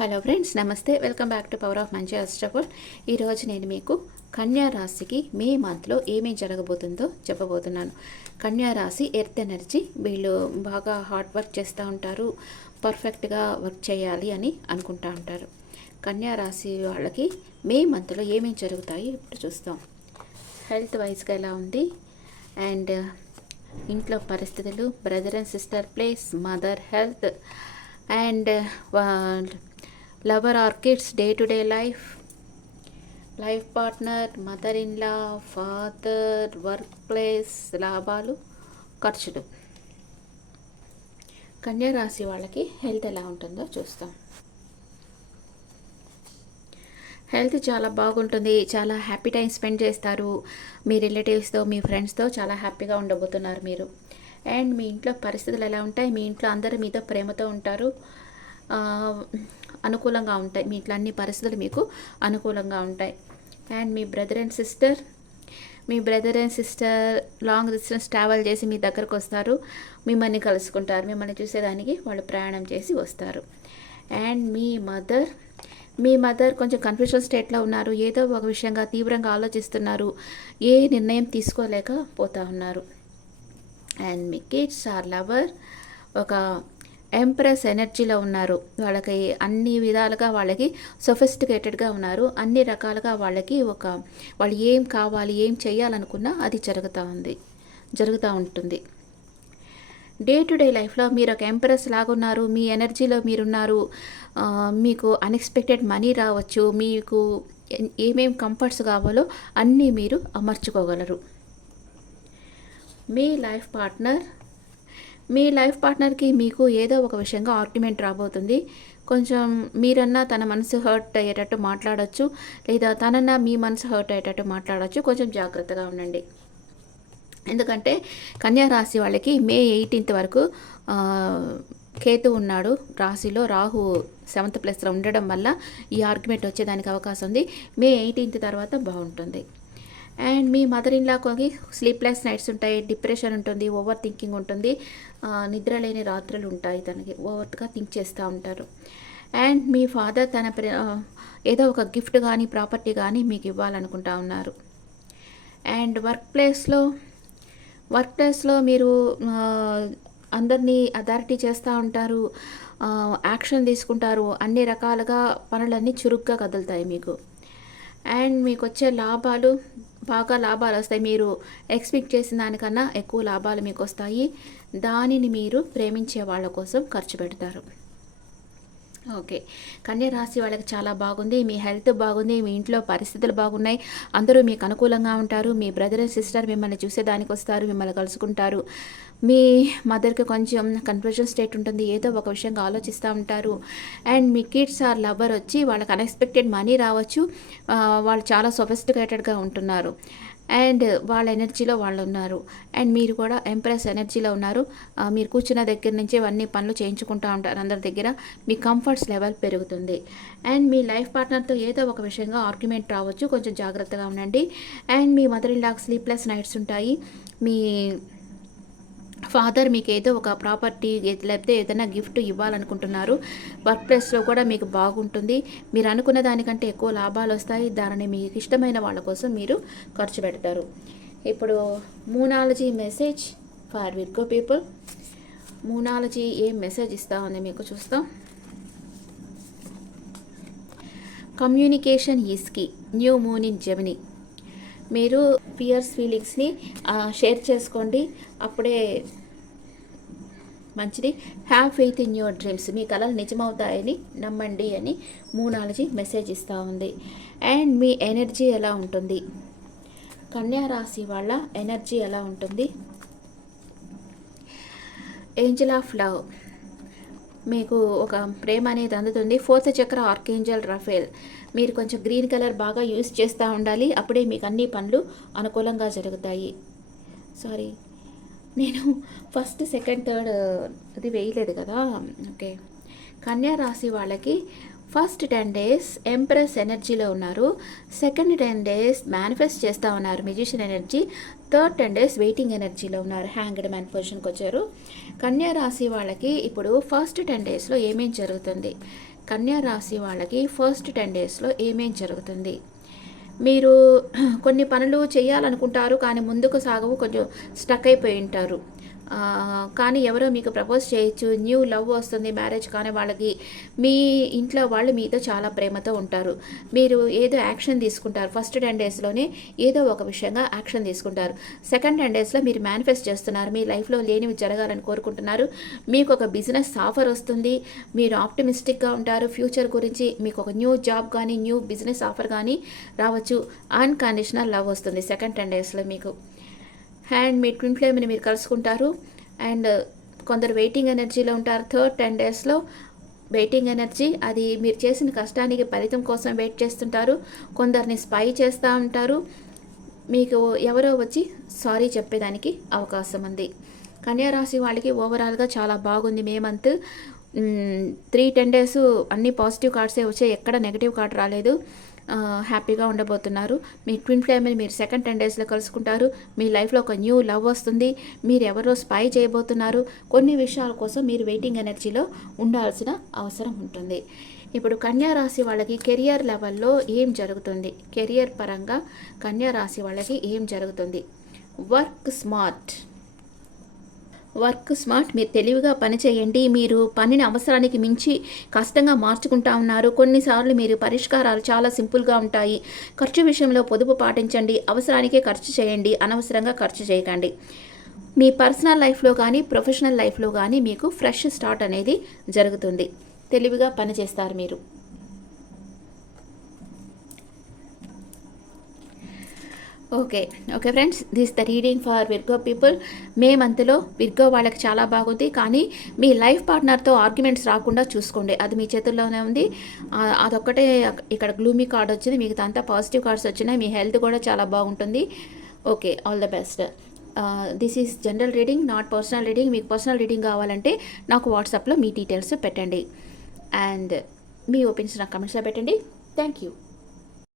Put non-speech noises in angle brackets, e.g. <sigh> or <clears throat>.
Hello friends నమస్తే. Welcome back to power of మంచి అస్టఫుల్ ఈరోజు నేను మీకు కన్యా రాశికి మే మంత్లో ఏమేం జరగబోతుందో చెప్పబోతున్నాను. కన్యా రాశి ఎర్త్ ఎనర్జీ వీళ్ళు బాగా హార్డ్ వర్క్ చేస్తూ ఉంటారు పర్ఫెక్ట్గా వర్క్ చేయాలి అని అనుకుంటూ ఉంటారు. కన్యా రాశి వాళ్ళకి మే మంత్లో ఏమేం జరుగుతాయి ఇప్పుడు చూస్తాం. హెల్త్ వైజ్గా ఎలా ఉంది? అండ్ ఇంట్లో పరిస్థితులు brother and sister place mother health and lover or kids day to day life life partner mother in law father work place లాభాలు ఖర్చులు. కన్యా రాశి వాళ్ళకి హెల్త్ ఎలా ఉంటుందో చూస్తాం. హెల్త్ చాలా బాగుంటుంది చాలా హ్యాపీ టైం స్పెండ్ చేస్తారు. మీ రిలేటివ్స్తో మీ ఫ్రెండ్స్తో చాలా హ్యాపీగా ఉండబోతున్నారు మీరు. అండ్ మీ ఇంట్లో పరిస్థితులు ఎలా ఉంటాయి? మీ ఇంట్లో అందరూ మీతో ప్రేమతో ఉంటారు. అనుకూలంగా ఉంటాయి. మీ ఇట్లా అన్ని పరిస్థితులు మీకు అనుకూలంగా ఉంటాయి. అండ్ మీ brother and sister me brother and sister long distance travel చేసి మీ దగ్గరకు వస్తారు. మిమ్మల్ని కలుసుకుంటారు. మిమ్మల్ని చూసేదానికి వాళ్ళు ప్రయాణం చేసి వస్తారు. అండ్ మీ మదర్ మీ మదర్ కొంచెం కన్ఫ్యూషన్ స్టేట్లో ఉన్నారు. ఏదో ఒక విషయంగా తీవ్రంగా ఆలోచిస్తున్నారు. ఏ నిర్ణయం తీసుకోలేకపోతా ఉన్నారు. అండ్ మీ కిడ్స్ ఆర్ లవర్ ఒక ఎంప్రెస్ ఎనర్జీలో ఉన్నారు. వాళ్ళకి అన్ని విధాలుగా వాళ్ళకి సొఫిస్టికేటెడ్గా ఉన్నారు. అన్ని రకాలుగా వాళ్ళకి ఒక వాళ్ళు ఏం కావాలి ఏం చేయాలనుకున్నా అది జరుగుతూ ఉంది. జరుగుతూ ఉంటుంది. డే టు డే లైఫ్లో మీరు ఒక ఎంప్రెస్ లాగా ఉన్నారు మీ ఎనర్జీలో మీరున్నారు మీకు అన్ఎక్స్పెక్టెడ్ మనీ రావచ్చు మీకు ఏమేమి ఏమేం కంఫర్ట్స్ కావాలో అన్నీ మీరు అమర్చుకోగలరు. మీ లైఫ్ పార్ట్నర్ మీ లైఫ్ పార్ట్నర్కి మీకు ఏదో ఒక విషయంగా ఆర్గ్యుమెంట్ రాబోతుంది. కొంచెం మీరన్నా తన మనసు హర్ట్ అయ్యేటట్టు మాట్లాడచ్చు లేదా తనన్నా మీ మనసు హర్ట్ అయ్యేటట్టు మాట్లాడొచ్చు. కొంచెం జాగ్రత్తగా ఉండండి. ఎందుకంటే కన్యా రాశి వాళ్ళకి మే ఎయిటీన్త్ వరకు కేతు ఉన్నాడు. రాశిలో రాహు సెవెంత్ ప్లస్లో ఉండడం వల్ల ఈ ఆర్గ్యుమెంట్ వచ్చేదానికి అవకాశం ఉంది. మే ఎయిటీన్త్ తర్వాత బాగుంటుంది. అండ్ మీ మదర్ ఇన్లాకి స్లీప్లెస్ నైట్స్ ఉంటాయి. డిప్రెషన్ ఉంటుంది ఓవర్ థింకింగ్ ఉంటుంది నిద్ర లేని రాత్రులు ఉంటాయి తనకి. ఓవర్గా థింక్ చేస్తూ ఉంటారు. అండ్ మీ ఫాదర్ తన ప్ర- ఏదో ఒక గిఫ్ట్ కానీ ప్రాపర్టీ కానీ మీకు ఇవ్వాలనుకుంటా ఉన్నారు. అండ్ వర్క్ ప్లేస్లో వర్క్ ప్లేస్లో మీరు అందరినీ అథారిటీ చేస్తూ ఉంటారు. యాక్షన్ తీసుకుంటారు. అన్ని రకాలుగా పనులన్నీ చురుగ్గా కదులుతాయి మీకు. అండ్ మీకు వచ్చే లాభాలు బాగా లాభాలు వస్తాయి. మీరు ఎక్స్పెక్ట్ చేసిన దానికన్నా ఎక్కువ లాభాలు మీకు వస్తాయి. దానిని మీరు ప్రేమించే వాళ్ళ కోసం ఖర్చు పెడతారు. ఓకే. కన్యా రాశి వాళ్ళకి చాలా బాగుంది. మీ హెల్త్ బాగుంది. మీ ఇంట్లో పరిస్థితులు బాగున్నాయి. అందరూ మీకు అనుకూలంగా ఉంటారు. మీ బ్రదర్ అండ్ సిస్టర్ మిమ్మల్ని చూసేదానికి వస్తారు. మిమ్మల్ని కలుసుకుంటారు. మీ మదర్కి కొంచెం కన్ఫ్యూజన్ స్టేట్ ఉంటుంది. ఏదో ఒక విషయంగా ఆలోచిస్తూ ఉంటారు. అండ్ మీ కిడ్స్ ఆర్ లవర్ వచ్చి వాళ్ళకి అన్ఎక్స్పెక్టెడ్ మనీ రావచ్చు. వాళ్ళు చాలా సొఫిస్టికేటెడ్గా ఉంటున్నారు. అండ్ వాళ్ళ ఎనర్జీలో వాళ్ళు ఉన్నారు. అండ్ మీరు కూడా ఎంప్రెస్ ఎనర్జీలో ఉన్నారు. మీరు కూర్చున్న దగ్గర నుంచి ఇవన్నీ పనులు చేయించుకుంటూ ఉంటారు అందరి దగ్గర. మీ కంఫర్ట్స్ లెవెల్ పెరుగుతుంది. అండ్ మీ లైఫ్ పార్ట్నర్తో ఏదో ఒక విషయంగా ఆర్గ్యుమెంట్ రావచ్చు. కొంచెం జాగ్రత్తగా ఉండండి. అండ్ మీ మదర్ ఇన్ లాక్ స్లీప్లెస్ నైట్స్ ఉంటాయి. మీ ఫాదర్ మీకు ఏదో ఒక ప్రాపర్టీ లేకపోతే ఏదైనా గిఫ్ట్ ఇవ్వాలనుకుంటున్నారు వర్క్ ప్లేస్లో కూడా మీకు బాగుంటుంది. మీరు అనుకున్న దానికంటే ఎక్కువ లాభాలు వస్తాయి దానిని మీకు ఇష్టమైన వాళ్ళ కోసం మీరు ఖర్చు పెడతారు. ఇప్పుడు moonology message for Virgo people. Moonology ఏం మెసేజ్ ఇస్తా ఉంది మీకు చూస్తాం. Communication is new moon in Gemini. మీరు ఫియర్స్ ఫీలింగ్స్ని షేర్ చేసుకోండి. అప్పుడే మంచిది. Have faith in your dreams మీ కళలు నిజమవుతాయని నమ్మండి అని మూనాలజీ మెసేజ్ ఇస్తూ ఉంది. అండ్ మీ ఎనర్జీ ఎలా ఉంటుంది? కన్యా రాశి వాళ్ళ ఎనర్జీ ఎలా ఉంటుంది? ఏంజల్ ఆఫ్ లవ్ మీకు ఒక ప్రేమ అనేది అందుతుంది. ఫోర్త్ చక్ర ఆర్కేంజల్ రఫేల్ మీరు కొంచెం గ్రీన్ కలర్ బాగా యూస్ చేస్తూ ఉండాలి. అప్పుడే మీకు అన్ని పనులు అనుకూలంగా జరుగుతాయి. సారీ నేను ఫస్ట్ సెకండ్ థర్డ్ అది వేయలేదు కదా. ఓకే. కన్యా రాశి వాళ్ళకి ఫస్ట్ టెన్ డేస్ ఎంప్రెస్ ఎనర్జీలో ఉన్నారు. సెకండ్ టెన్ డేస్ మేనిఫెస్ట్ చేస్తూ ఉన్నారు musician energy. Third ten days waiting ఎనర్జీలో ఉన్నారు. హ్యాంగ్డ్ మ్యాన్ పొజిషన్కి వచ్చారు. కన్యా రాశి వాళ్ళకి ఇప్పుడు ఫస్ట్ టెన్ డేస్లో ఏమేం జరుగుతుంది? కన్యా రాశి వాళ్ళకి ఫస్ట్ టెన్ డేస్లో ఏమేం జరుగుతుంది? మీరు <clears throat> కొన్ని పనులు చేయాలనుకుంటారు కానీ ముందుకు సాగవు కొంచెం స్టక్ అయిపోయి ఉంటారు. కానీ ఎవరో మీకు ప్రపోజ్ చేయొచ్చు. న్యూ లవ్ వస్తుంది మ్యారేజ్ కానీ వాళ్ళకి. మీ ఇంట్లో వాళ్ళు మీతో చాలా ప్రేమతో ఉంటారు. మీరు ఏదో యాక్షన్ తీసుకుంటారు. ఫస్ట్ టెన్ డేస్లోనే ఏదో ఒక విషయంగా యాక్షన్ తీసుకుంటారు. సెకండ్ టెన్ డేస్లో మీరు మేనిఫెస్ట్ చేస్తున్నారు. మీ లైఫ్లో లేనివి జరగాలని కోరుకుంటున్నారు. మీకు ఒక బిజినెస్ ఆఫర్ వస్తుంది. మీరు ఆప్టిమిస్టిక్గా ఉంటారు. ఫ్యూచర్ గురించి మీకు ఒక న్యూ జాబ్ కానీ న్యూ బిజినెస్ ఆఫర్ కానీ రావచ్చు. అన్కండిషనల్ లవ్ వస్తుంది. సెకండ్ టెన్ డేస్లో మీకు. అండ్ మీ ట్విన్ ఫ్లేమ్ని మీరు కలుసుకుంటారు. అండ్ uh, కొందరు వెయిటింగ్ ఎనర్జీలో ఉంటారు. థర్డ్ టెన్ డేస్లో వెయిటింగ్ ఎనర్జీ అది మీరు చేసిన కష్టానికి ఫలితం కోసం వెయిట్ చేస్తుంటారు. కొందరిని స్పై చేస్తూ ఉంటారు. మీకు ఎవరో వచ్చి సారీ చెప్పేదానికి అవకాశం ఉంది. కన్యా రాశి వాళ్ళకి ఓవరాల్గా చాలా బాగుంది May month three ten days అన్ని పాజిటివ్ కార్డ్సే వచ్చాయి. ఎక్కడ నెగిటివ్ కార్డ్ రాలేదు. హ్యాపీగా ఉండబోతున్నారు. మీ ట్విన్ ఫ్లేమ్ని మీరు సెకండ్ టెన్ డేస్లో కలుసుకుంటారు. మీ లైఫ్లో ఒక న్యూ లవ్ వస్తుంది. మీరు ఎవరో స్పై చేయబోతున్నారు. కొన్ని విషయాల కోసం మీరు వెయిటింగ్ ఎనర్జీలో ఉండాల్సిన అవసరం ఉంటుంది. ఇప్పుడు కన్యా రాశి వాళ్ళకి కెరియర్ లెవెల్లో ఏం జరుగుతుంది? కెరియర్ పరంగా కన్యారాశి వాళ్ళకి ఏం జరుగుతుంది? Work smart. వర్క్ స్మార్ట్ మీరు తెలివిగా పనిచేయండి మీరు పనిని అవసరానికి మించి కష్టంగా మార్చుకుంటా ఉన్నారు. కొన్నిసార్లు మీరు పరిష్కారాలు చాలా సింపుల్గా ఉంటాయి. ఖర్చు విషయంలో పొదుపు పాటించండి అవసరానికే ఖర్చు చేయండి అనవసరంగా ఖర్చు చేయకండి. మీ పర్సనల్ లైఫ్లో కానీ ప్రొఫెషనల్ లైఫ్లో కానీ మీకు ఫ్రెష్ స్టార్ట్ అనేది జరుగుతుంది. తెలివిగా పనిచేస్తారు మీరు. Okay okay friends this the reading for Virgo people May మంత్లో విర్గో వాళ్ళకి చాలా బాగుంది. కానీ మీ లైఫ్ పార్ట్నర్తో ఆర్గ్యుమెంట్స్ రాకుండా చూసుకోండి. అది మీ చేతుల్లోనే ఉంది. అదొక్కటే ఇక్కడ గ్లూమీ కార్డ్ వచ్చింది. మీకు అంతా పాజిటివ్ కార్డ్స్ వచ్చినాయి. మీ హెల్త్ కూడా చాలా బాగుంటుంది. Okay all the best this is general reading not personal reading మీకు పర్సనల్ రీడింగ్ కావాలంటే నాకు వాట్సాప్లో మీ డీటెయిల్స్ పెట్టండి. అండ్ మీ ఒపీనియన్స్ నాకు కమెంట్స్లో పెట్టండి. Thank you